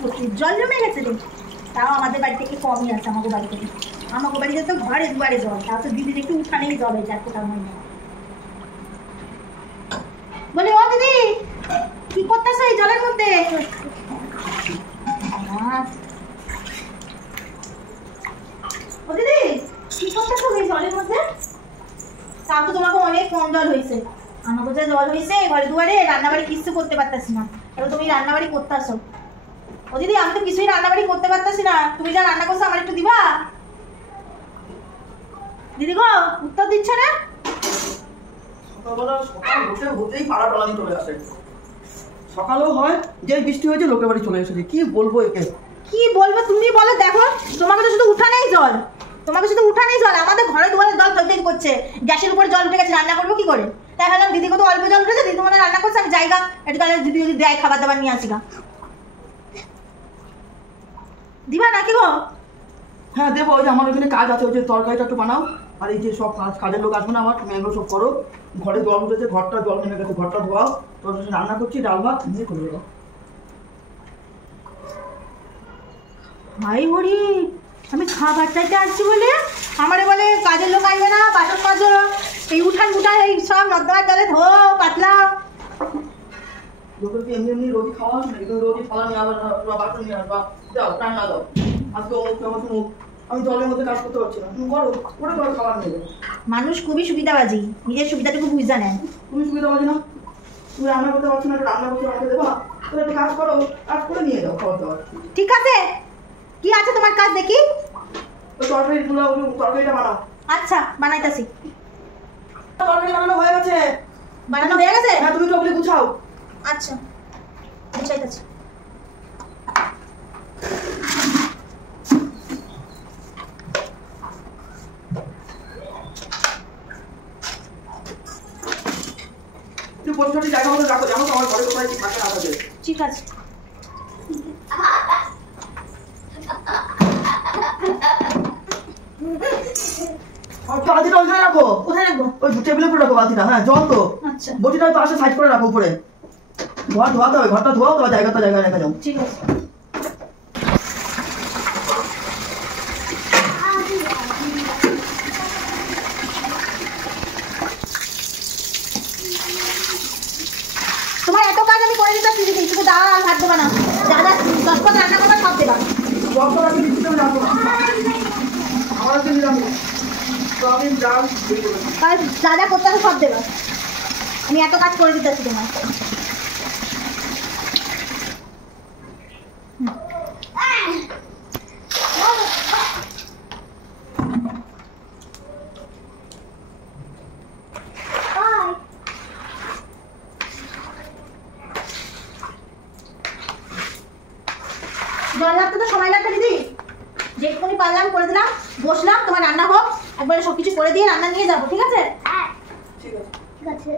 প্রচুর জল জমে গেছে রে। তাও আমাদের বাড়ি থেকে কমই আছে, আমাকে বাড়ি থেকে। আমাকে বাড়িতে তো ঘরে দুয়ারে জল, তাও তো দিদির একটু উঠানেই জল হয়ে যায় কোথাও মনে হয়। বলি ও দিদি কি করতেছো এই জলের মধ্যে? ও দিদি কি করতেছো এই জলের মধ্যে? তাও তো তোমাকে অনেক কম জল হয়েছে, আমাকে যা জল হয়েছে ঘরে দুয়ারে রান্নাবাড়ি কিছু করতে পারতাছি না, এবার তুমি রান্নাবাড়ি করতে আসো। ও দিদি আমি তো কিছুই রান্নাবাড়ি করতে পারতাছি না, তুমি যা রান্না করছো আমার একটু দিবা? দিদি গো উত্তর দিচ্ছ না? সকালেও হয় যে বৃষ্টি হয়েছে লোকের বাড়ি চলে এসেছে, কি বলবো একে? কি বলবো তুমি বলো। দেখো তোমাকে তো শুধু উঠানেই জল, তোমাকে শুধু উঠানেই জল, আমাদের ঘরে দুয়ারে জল টলটেল করছে, গ্যাসের উপরে জল উঠে গেছে, রান্না করবো কি করে? তাই ভাবলাম দিদিকে তো অল্প জল উঠেছে, দিদি তোমাদের রান্না করছে, আমি জায়গা একটু তাহলে দিদি যদি দেয় খাবার দাবার নিয়ে আসি গা। দিবা নাকি গো? হ্যাঁ দেবো, ওই যে আমার ওইখানে কাজ আছে, ওই যে তরকারিটা একটু বানাও, আর এই যে সব কাজের লোক আসবে না আমার, তুমি এগুলো সব করো। ঘরে জল উঠেছে, ঘরটা জল নেমে গেছে, ঘরটা ধোয়াও, তোর রান্না করছি, ডাল ভাত নিয়ে করে দেবো। ভাই হরি আমি খাবার চাইতে আসছি বলে আমারে বলে কাজের লোক আসবে না, বাসন মাজো, এই উঠান উঠান এই সব নর্দমার জলে ধো পাতলা। লোকের কি এমনি এমনি রোজি খাওয়া আসে নাকি? তুমি রোজি খাওয়া নিয়ে আবার বাসন নিয়ে আসবা, যাও রান্না দাও, আজকে অমুক আমার মুখ, আমি জলের মধ্যে কাজ করতে পারছি না, তুমি করো, ওটা করে খাবার নিয়ে যাও। মানুষ খুবই সুবিধাবাজি, নিজের সুবিধাটুকু বুঝা নেন। তুমি সুবিধাবাজি না? তুমি রান্না করতে পারছো না, রান্না করতে আমাকে দেবা, তুমি একটা কাজ করো, কাজ করে নিয়ে যাও খাবার দাবার। ঠিক আছে, কি আছে তোমার কাজ দেখি? ওই তরকারিটা বানাও। আচ্ছা বানাইতাছি। তরকারি বানানো হয়ে গেছে। বানানো হয়ে গেছে? হ্যাঁ তুমি টপলি গুছাও। আচ্ছা গুছাইতাছি। তুই পোস্টারটি জায়গা মতো রাখো, জানো তো আমার ঘরে কোথায় কি থাকে না থাকে। ঠিক আছে। বালতিটা ওইখানে রাখো। কোথায় রাখবো? ওই টেবিলের উপরে রাখো বালতিটা। হ্যাঁ জল তো। আচ্ছা বটিটা পাশে সাইড করে রাখো উপরে। ঘর ধোয়াতে হবে, ঘরটা ধোয়াও, তোমার জায়গাটা জায়গায় রেখে যাও। ঠিক আছে। তোমার এত কাজ আমি করে দিতে দিদি, শুধু ডাল আর ভাত দেবা না, যা যা 10 পদ রান্না করবা সব দেবা। সব তো রাখি দিতে হবে, রাখো না। আমার জন্য রাখো। সবই ডাল দিয়ে দেবো। কাল যা যা করতে হবে সব দেবা, আমি এত কাজ করে দিতেছি তোমার। জল লাগতে তো সময় লাগবে দিদি, যেটুকুনি পারলাম করে দিলাম, বসলাম, তোমার রান্না হোক, একবারে সবকিছু করে দিয়ে রান্না নিয়ে যাবো। ঠিক আছে? ঠিক আছে। ঠিক আছে।